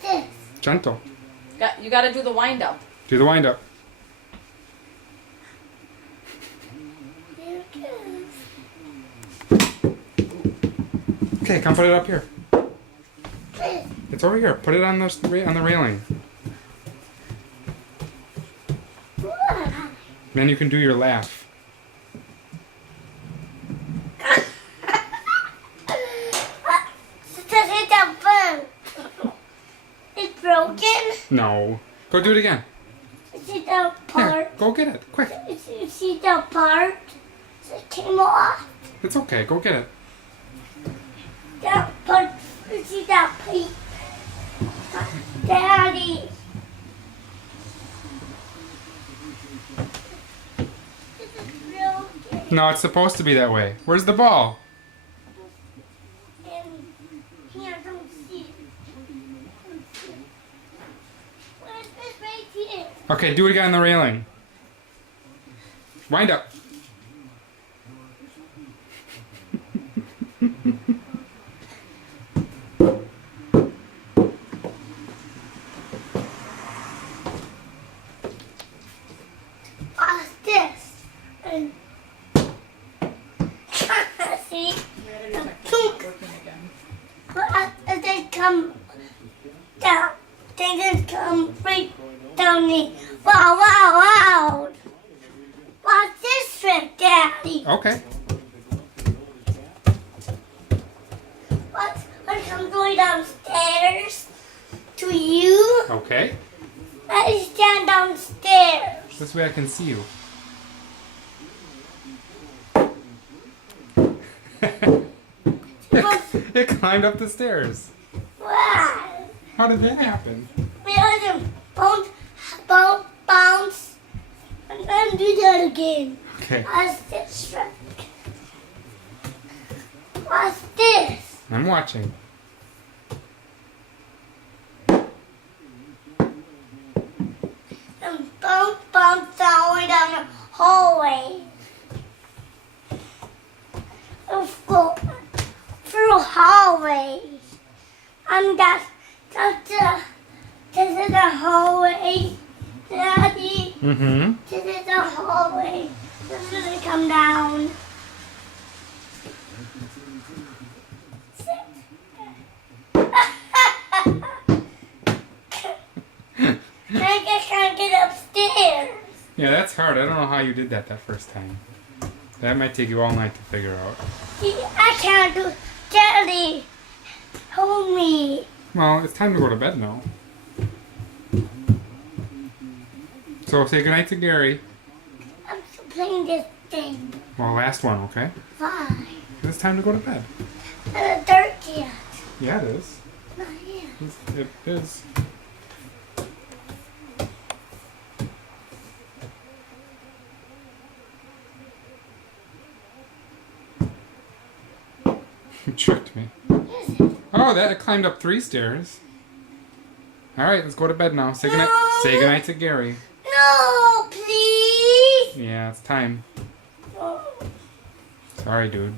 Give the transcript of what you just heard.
this? Gentle. You got to do the wind up. Do the wind up. There it goes. Okay, come put it up here. This. It's over here. Put it on the railing. Then you can do your laugh. It's broken. No. Go do it again. See the part? Yeah, go get it. Quick. See the part that came off? It's okay. Go get it. That part. See that piece? Daddy. It's broken. No, it's supposed to be that way. Where's the ball? And here, don't see it. Where's this right here? Okay, do it again on the railing. Wind up. What's this? And see? The pink. But as they come down, they just come right down the. Wow, wow, wow! What's this trick, Daddy? Okay. What comes way downstairs to you? Okay. I stand downstairs. This way I can see you. It climbed up the stairs. Wow! How did that happen? We had to bounce, bounce, bounce, and then do that again. Okay. What's this trick? What's this? I'm watching. And bounce, bounce all the way down the hallway. Go through hallways. And that's this is the hallway, Daddy. Mm-hmm. This is the hallway. This is to come down. I can't get upstairs. Yeah, that's hard. I don't know how you did that first time. That might take you all night to figure out. I can't do. Daddy, hold me. Well, it's time to go to bed now. So say goodnight to Gary. I'm still playing this thing. Well, last one, okay? Fine. It's time to go to bed. And the dirt yet. Yeah, it is. Not yet. It is. You tricked me. Is it? Oh, that climbed up 3 stairs. All right, let's go to bed now. Say goodnight. No. Say goodnight to Gary. No, please. Yeah, it's time. Oh. Sorry, dude.